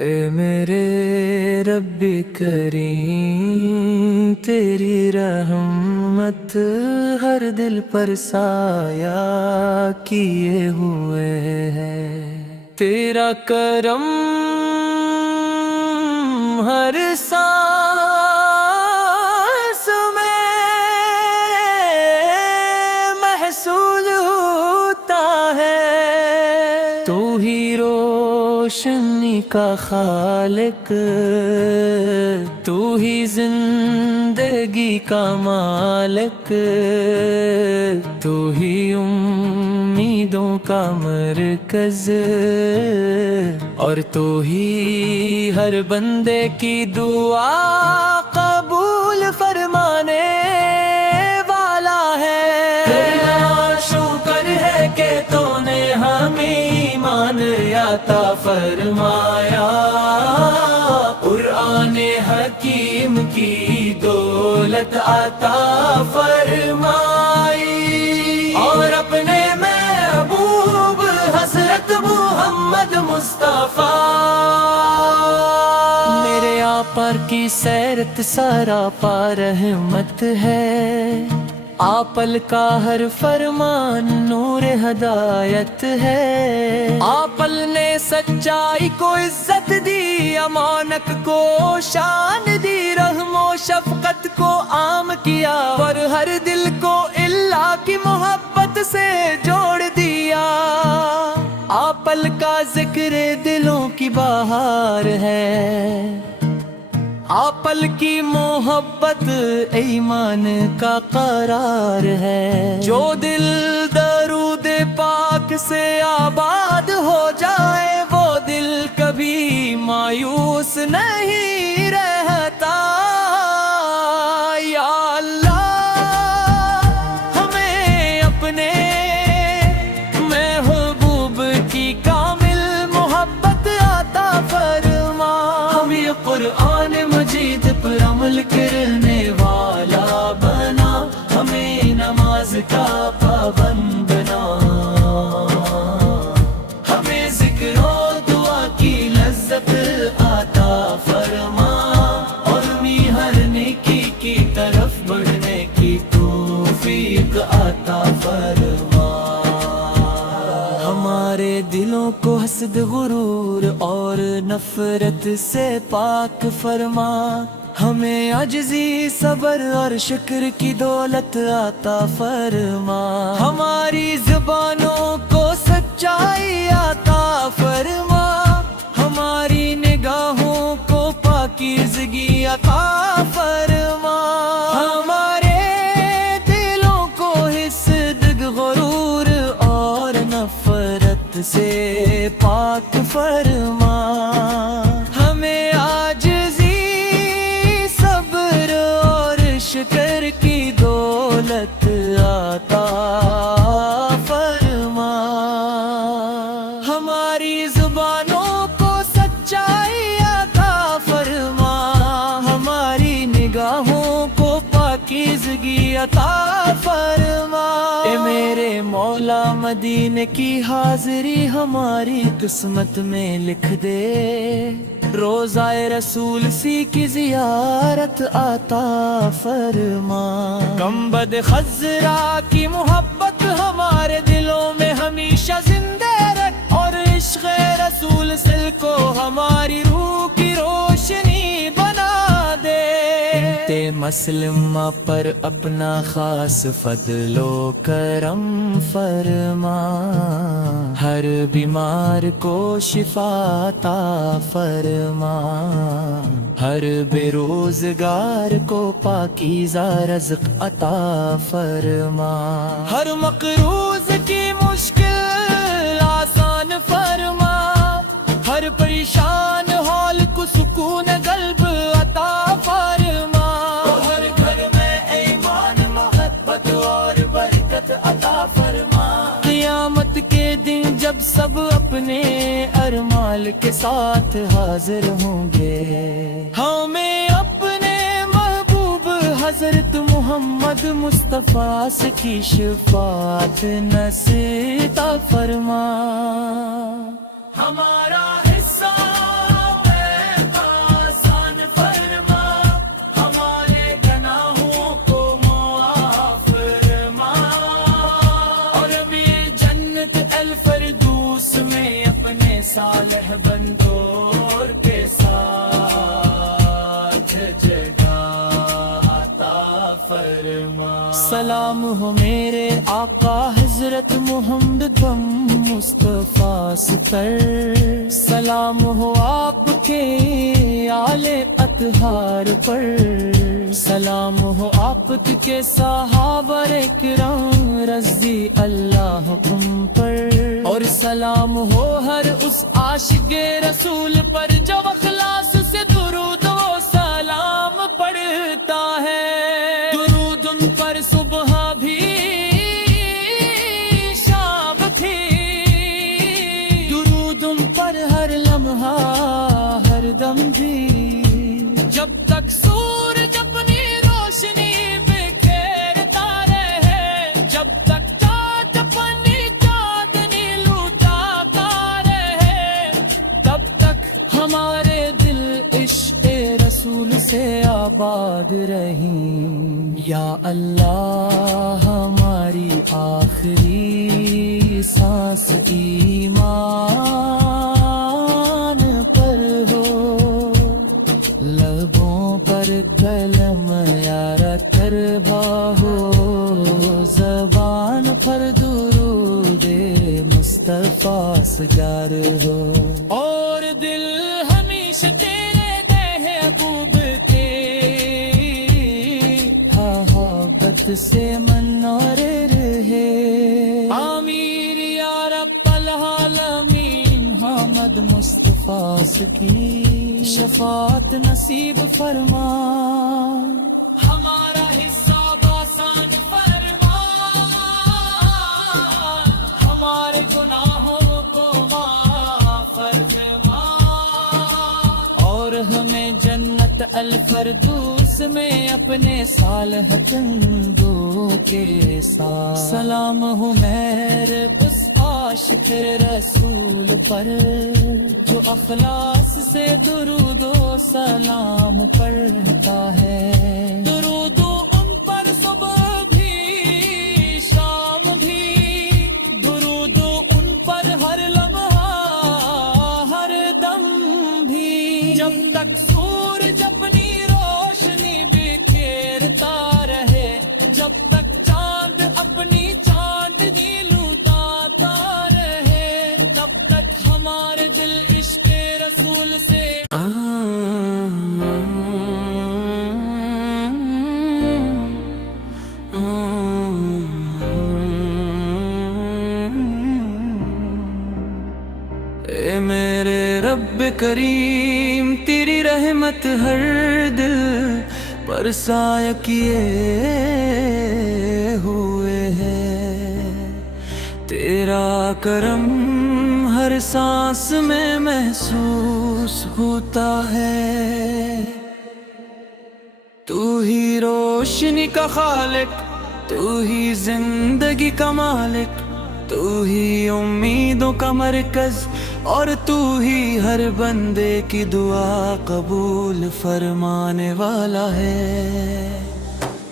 اے میرے رب کریم، تیری رحمت ہر دل پر سایہ کیے ہوئے ہے، تیرا کرم ہر سانس میں محسوس ہوتا ہے، تو ہی روشنی کا خالق، تو ہی زندگی کا مالک، تو ہی امیدوں کا مرکز، اور تو ہی ہر بندے کی دعا قبول فرمانے والا ہے۔ تیرا شکر ہے کہ تو نے ہمیں ایمان عطا فرمایا، قرآن حکیم کی دولت عطا فرمائی، اور اپنے محبوب حضرت محمد مصطفیٰ میرے آپار کی سیرت سارا پا رحمت ہے، آپل کا ہر فرمان نور ہدایت ہے، آپل نے سچائی کو عزت دی، امانت کو شان دی، رحم و شفقت کو عام کیا، اور ہر دل کو اللہ کی محبت سے جوڑ دیا۔ آپل کا ذکر دلوں کی بہار ہے، آپل کی محبت ایمان کا قرار ہے، جو دل درود پاک سے آباد ہو جائے، وہ دل کبھی مایوس نہیں رہتا۔ یا اللہ ہمیں اپنے محبوب کی کامل محبت عطا فرما، ہمیں قرآن مجید پر عمل کرنے والا بنا، ہمیں نماز کا پابند بنا، ہمیں ذکر و دعا کی لذت عطا فرما، اور ہر نیکی کی طرف بڑھنے کی توفیق عطا فرما۔ ہمارے دلوں کو حسد، غرور اور نفرت سے پاک فرما، ہمیں عجزی، صبر اور شکر کی دولت عطا فرما، ہماری زبانوں کو سچائی عطا فرما، ہماری نگاہوں کو پاکیزگی عطا فرما، ہمارے دلوں کو حسد، غرور اور نفرت سے پاک فرما، ہمیں عاجزی، صبر اور شکر کی دولت عطا فرما، ہماری زبانوں کو سچائی عطا فرما، ہماری نگاہوں کو پاکیزگی عطا فرما۔ اے میرے مولا مدینے کی حاضری ہماری قسمت میں لکھ دے، روضہ رسول سی کی زیارت عطا فرما، گنبد خضرا کی محبت ہمارے دلوں میں ہمیشہ زندہ رکھ، اور عشق رسول سل کو ہماری روح کی روشنی بنا دے، تے مسلمہ پر اپنا خاص فضل و کرم فرما، ہر بیمار کو شفا عطا فرما، ہر بے روزگار کو پاکیزہ رزق عطا فرما، ہر مقروض کی مشکل آسان فرما، ہر پریشان حال کو سکون قلب عطا فرما، ہر گھر میں ایمان، محبت اور برکت عطا فرما، قیامت کے دن جب سب اپنے ارمال کے ساتھ حاضر ہوں گے، ہمیں اپنے محبوب حضرت محمد مصطفیٰ سے کی شفاعت نصیب فرما، ہمارا حصہ شور کے ساتھ جگہ عطا فرما۔ سلام ہو میرے آقا حضرت محمد بم مصطفیٰ ستر، سلام ہو آپ کے آل اطہار پر، سلام ہو آپ کے صحابہ کرام رضی اللہ عنہم پر، اور سلام ہو ہر اس عاشق رسول پر جو اخلاص سے درود و سلام پڑھتا ہے۔ درود ان پر صبح بھی شام تھی، درود ان پر ہر لمحہ ہر دم بھی، جب تک سورج اپنی روشنی بکھیرتا رہے، جب تک چاند اپنی چاندنی لٹاتا رہے، تب تک ہمارے دل عشق رسول سے آباد رہیں۔ یا اللہ ہماری آخری سانس ایمان پر ہو، لبوں پر کلم یار کربا ہو، زبان پر درود مصطفیٰ سجار ہو، اور دل ہمیشہ تیرے محبوب کے محبت سے منور رہے۔ آمین یا رب العالمین، حامد مصطفیٰ کی شفاعت نصیب فرما، ہمارا حصہ بآسان فرما، ہمارے گناہوں کو معاف فرما، اور ہمیں جنت الفردوس میں اپنے صالح بندوں کے ساتھ۔ سلام ہو مہر اس عاشق رسول پر جو اخلاص سے درود و سلام پڑھتا ہے۔ درود ان پر صبح بھی شام بھی، درود ان پر ہر لمحہ ہر دم بھی، جب تک سورج اپنی روشنی بکھیرتا رہے، جب تک چاند اپنی چاندنی لٹاتا رہے، تب تک ہمارے دل عشق رسول سے اے میرے رب کریم، تیری رحمت ہر دل پر سایہ کیے ہوئے ہے، تیرا کرم ہر سانس میں محسوس ہوتا ہے۔ تو ہی روشنی کا خالق، تو ہی زندگی کا مالک، تو ہی امیدوں کا مرکز، اور تو ہی ہر بندے کی دعا قبول فرمانے والا ہے۔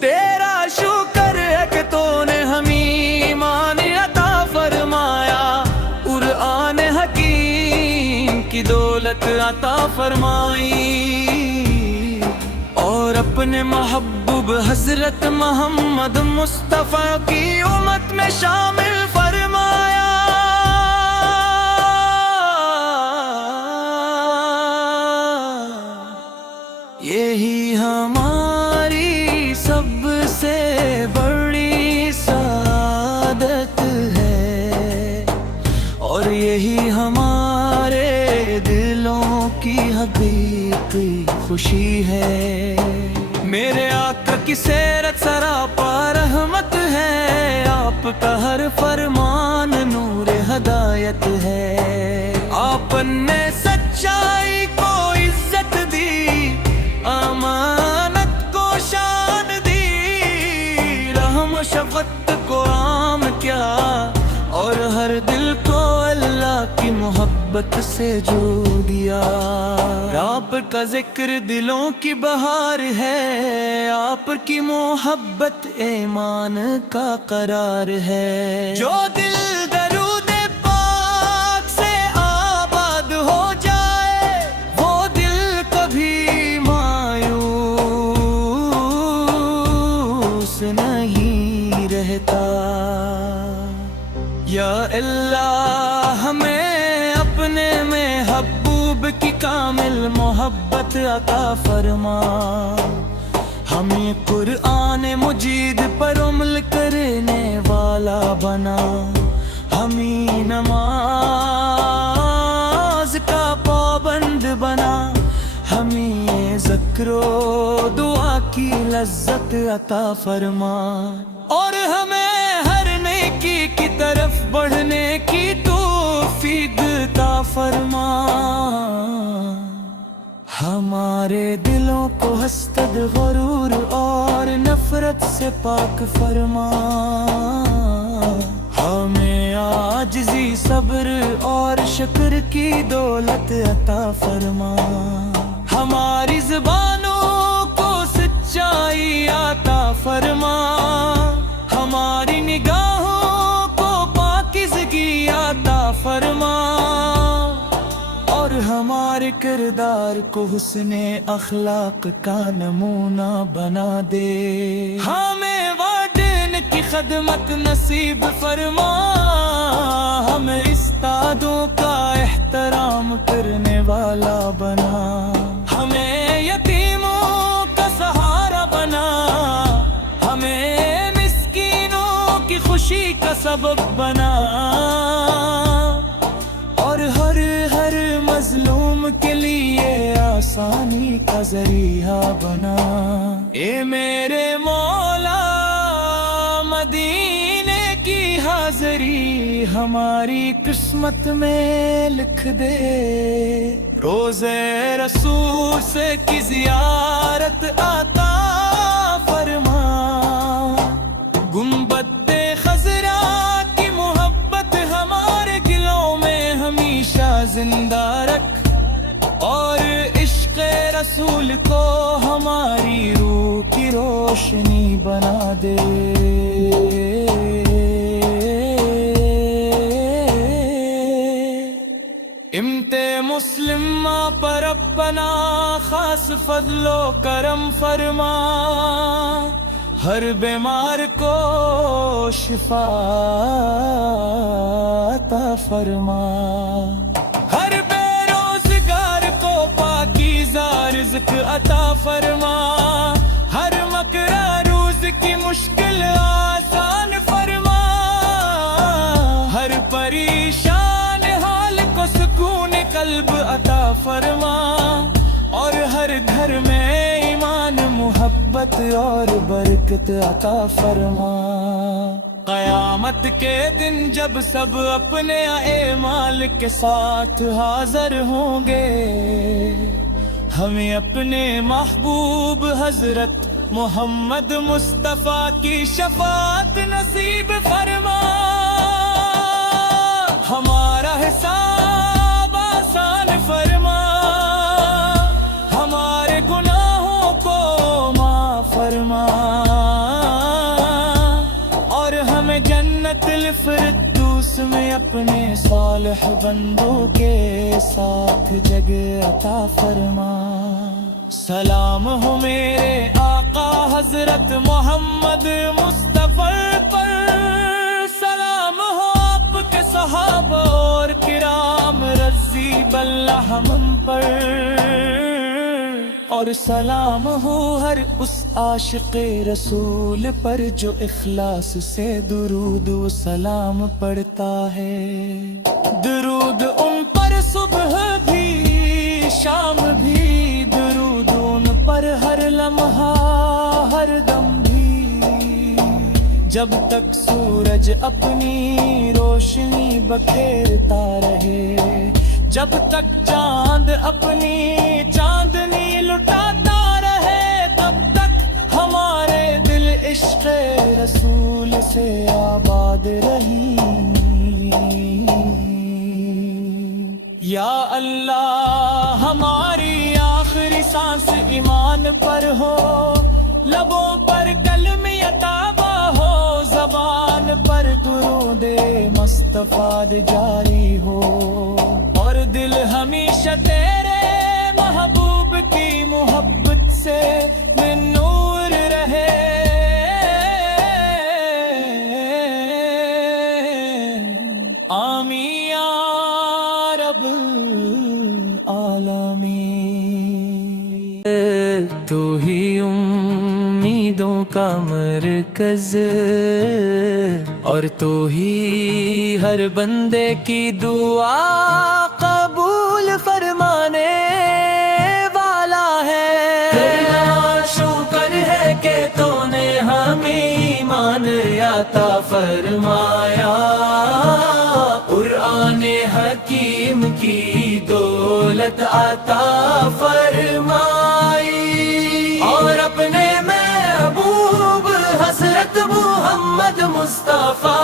تیرا شکر ہے کہ تو نے ہمیں ایمان عطا فرمایا، قرآن حکیم کی دولت عطا فرمائی، اور اپنے محبوب حضرت محمد مصطفیٰ کی امت میں شامل فرمایا۔ یہی ہماری سب سے بڑی سعادت ہے، اور یہی ہمارے دلوں کی حقیقی خوشی ہے۔ میرے آقا کی سیرت سراپا رحمت ہے، آپ کا ہر فرمان نور ہدایت ہے۔ آپ نے سچائی کو عزت دی، امانت کو شان دی، رحم و شفقت کو عام کیا، اور ہر دل کو اللہ کی محبت سے جوڑ دیا۔ آپ کا ذکر دلوں کی بہار ہے، آپ کی محبت ایمان کا قرار ہے۔ جو دل درود پاک سے آباد ہو جائے، کامل محبت عطا فرما ہمیں قرآن مجید پر عمل کرنے والا بنا ہمیں نماز کا پابند بنا ہمیں ذکر و دعا کی لذت عطا فرما اور ہمیں ہر نیکی کی طرف بڑھنے کی توفیق عطا فرما ہمارے دلوں کو حسد غرور اور نفرت سے پاک فرما ہمیں عاجزی صبر اور شکر کی دولت عطا فرما ہماری زبانوں کو سچائی عطا فرما ہماری نگاہوں کو پاکیزگی عطا فرما اور ہمارے کردار کو حسن اخلاق کا نمونہ بنا دے ہمیں والدین کی خدمت نصیب فرما ہمیں استادوں کا احترام کرنے والا بنا ہمیں یتیموں کا سہارا بنا ہمیں مسکینوں کی خوشی کا سبب بنا اور ہر مظلوم کے لیے آسانی کا ذریعہ بنا اے میرے مولا مدینے کی حاضری ہماری قسمت میں لکھ دے روزے رسول سے کی زیارت عطا فرما گنبد خضرا کی محبت ہمارے دلوں میں ہمیشہ زندہ رکھ اور عشق رسول کو ہماری روح کی روشنی بنا دے امتے مسلم پر اپنا خاص فضل و کرم فرما ہر بیمار کو شفا عطا فرما ہر بے روزگار کو پاکیزہ رزق عطا فرما ہر مکرہ روز کی مشکل آسان فرما ہر پریشان حال کو سکون قلب عطا فرما اور ہر گھر میں ایمان محبت اور برکت عطا فرما قیامت کے دن جب سب اپنے اعمال کے ساتھ حاضر ہوں گے ہمیں اپنے محبوب حضرت محمد مصطفیٰ کی شفاعت نصیب فرما ہمارا حساب آسان فرما ہمارے گناہوں کو معاف فرما اور ہمیں جنت الفردوس میں اپنے صالح بندوں کے ساتھ جگہ عطا فرما سلام ہو میرے آقا حضرت محمد مصطفیٰ پر سلام ہو آپ کے صحابہ اور کرام رضی باللہ ہم پر اور سلام ہو ہر اس عاشق رسول پر جو اخلاص سے درود و سلام پڑھتا ہے درود ان پر صبح بھی شام بھی درود ان پر ہر لمحہ ہر دم بھی جب تک سورج اپنی روشنی بکھیرتا رہے جب تک چاند اپنی چاندنی لٹاتا رہے تب تک ہمارے دل عشق رسول سے آباد رہیں یا اللہ ہماری آخری سانس ایمان پر ہو لبوں پر کلمہ طیبہ ہو زبان پر درود مصطفیٰ جاری ہو اور دل ہمیشہ تیرے محبوب کی محبت سے میں نور رہے آمین یا رب العالمین تو ہی امیدوں کا مرکز اور تو ہی ہر بندے کی دعا قبول فرمانے والا ہے۔ تیرا شکر ہے کہ تو نے ہمیں ایمان عطا فرمایا، قرآن حکیم کی دولت عطا فرمائی، اور اپنے محبوب حضرت محمد مصطفیٰ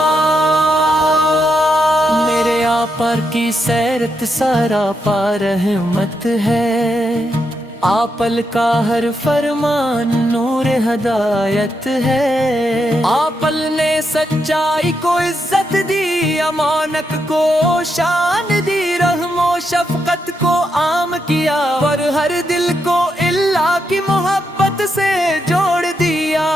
میرے آپار کی سیرت سارا پا رحمت ہے، آپل کا ہر فرمان نور ہدایت ہے۔ آپل نے سچائی کو عزت دی، امانت کو شان دی، رحم و شفقت کو عام کیا، اور ہر دل کو اللہ کی محبت سے جوڑ دیا۔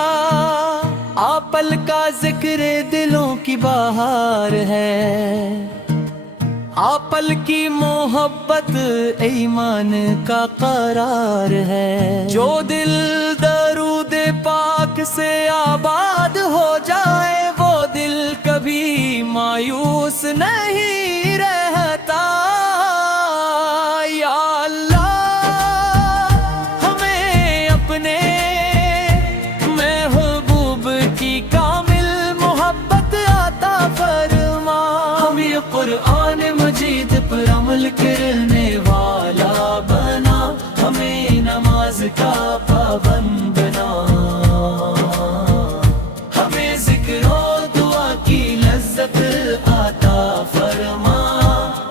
آپل کا ذکر دلوں کی بہار ہے، آپل کی محبت ایمان کا قرار ہے، جو دل درود پاک سے آباد ہو جائے وہ دل کبھی مایوس نہیں رہتا۔ یا اللہ ہمیں اپنے محبوب کی کامل محبت عطا فرما، ہمیں قرآن مجید پر عمل کرنے والا بنا، ہمیں نماز کا پابند بنا، ہمیں ذکر و دعا کی لذت عطا فرما،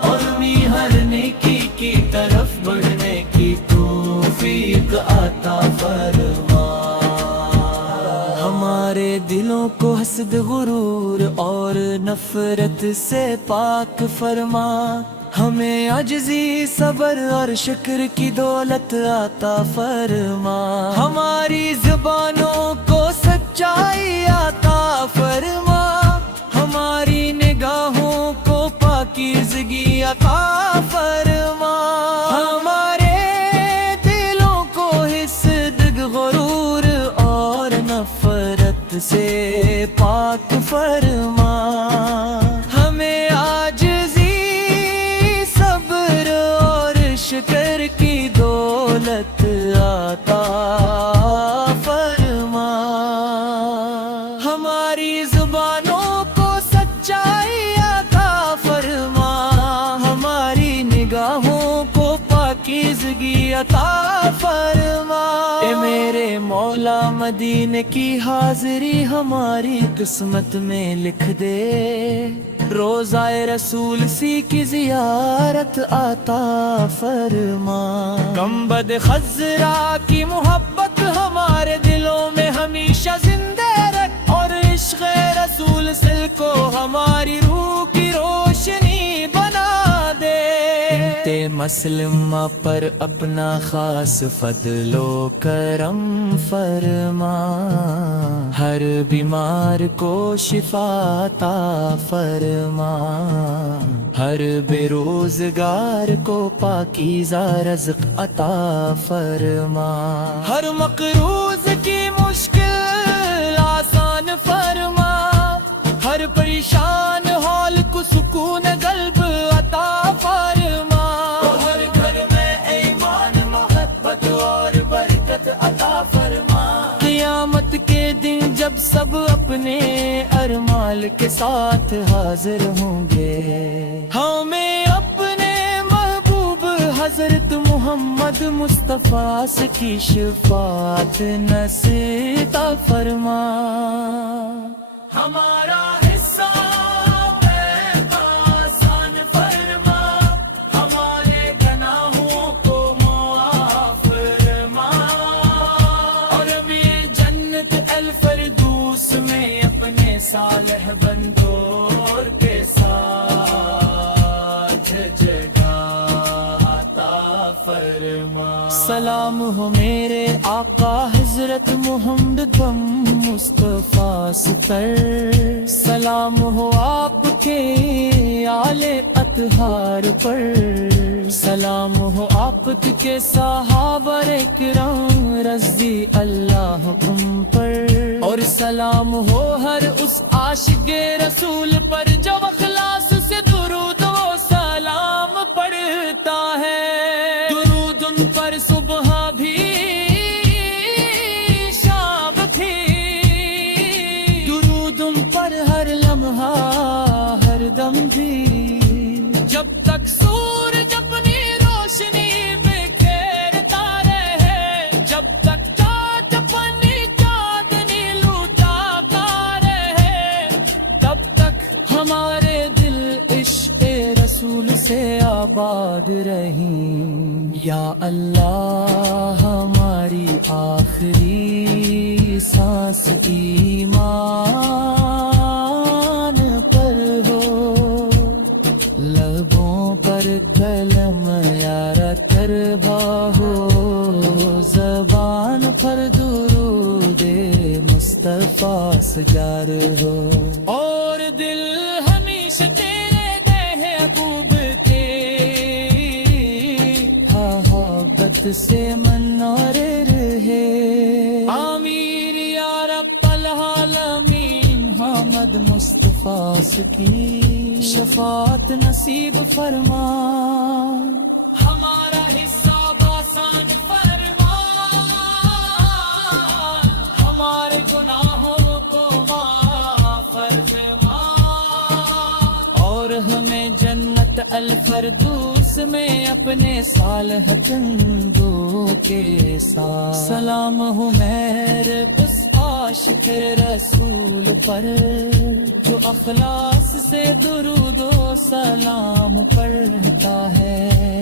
اور ہمیں ہر نیکی کی طرف بڑھنے کی توفیق عطا فرما۔ ہمارے دلوں کو حسد غرور اور نفرت سے پاک فرما، ہمیں عجزی صبر اور شکر کی دولت عطا فرما، ہماری زبانوں کو سچائی عطا فرما، ہماری نگاہوں کو پاکیزگی عطا فرما، ہمارے دلوں کو حسد غرور اور نفرت سے پاک فرما، ہمیں عاجزی صبر اور شکر کی دولت عطا فرما، ہماری زبانوں کو سچائی عطا فرما، ہماری نگاہوں کو پاکیزگی عطا فرما۔ اے میرے مولا مدینے کی حاضری ہماری قسمت میں لکھ دے، روضہ رسول سی کی زیارت عطا فرما، گنبد خضرا کی محبت ہمارے دلوں میں ہمیشہ زندہ رکھ، اور عشق رسول سل کو ہماری روح کی روشنی بنا دے۔ تے مسلمہ پر اپنا خاص فضل و کرم فرما، ہر بیمار کو شفا عطا فرما، ہر بے روزگار کو پاکیزہ رزق عطا فرما، ہر مقروض کی مشکل آسان فرما، ہر پریشان حال کو سکون قلب عطا فرما، ہر گھر میں ایمان محبت اور برکت عطا فرما، قیامت کے دن جب سب اپنے ارمال کے ساتھ حاضر ہوں گے، ہمیں اپنے محبوب حضرت محمد مصطفیٰ سے کی شفاعت نصیب فرما، ہمارا حصہ آسان فرما، ہمارے گناہوں کو معاف فرما، اور ہمیں جنت الفردوس میں اپنے صالح بندوں کے ساتھ جگہ عطا فرما۔ فرمان. سلام ہو میرے آقا حضرت محمد مصطفیٰ پر. سلام ہو آپ کے آل اطہار پر. سلام ہو آپ کے صحابہ کرام رضی اللہ عنہم پر. اور سلام ہو ہر اس عاشق رسول پر جو اخلاص سے درود و سلام پڑھتا ہے. درود ان پر صبح بھی شام تھی. درود ان پر ہر لمحہ ہر دم بھی. جب تک سورج اپنی روشنی بکھیرتا رہے. جب تک چاند اپنی چاندنی لٹاتا رہے. تب تک ہمارے دل عشق رسول سے آباد رہیں. یا اللہ ہماری آخری سانس ایمان پر ہو. لبوں پر کلم یار تربا ہو. زبان پر درود مصطفیٰ سجار ہو. اور دل ہمیشہ تیرے محبوب کے محبت سے منور رہے. آمین یا رب العالمین. حامد مصطفیٰ کی شفاعت نصیب فرما. ہمارا حصہ بآسان فرما. ہمارے گناہوں کو معاف فرما. اور ہمیں جنت الفردوس میں اپنے صالح بندوں کے ساتھ. سلام ہو میرے اس عاشق رسول پر جو اخلاص سے درود و سلام پڑھتا ہے.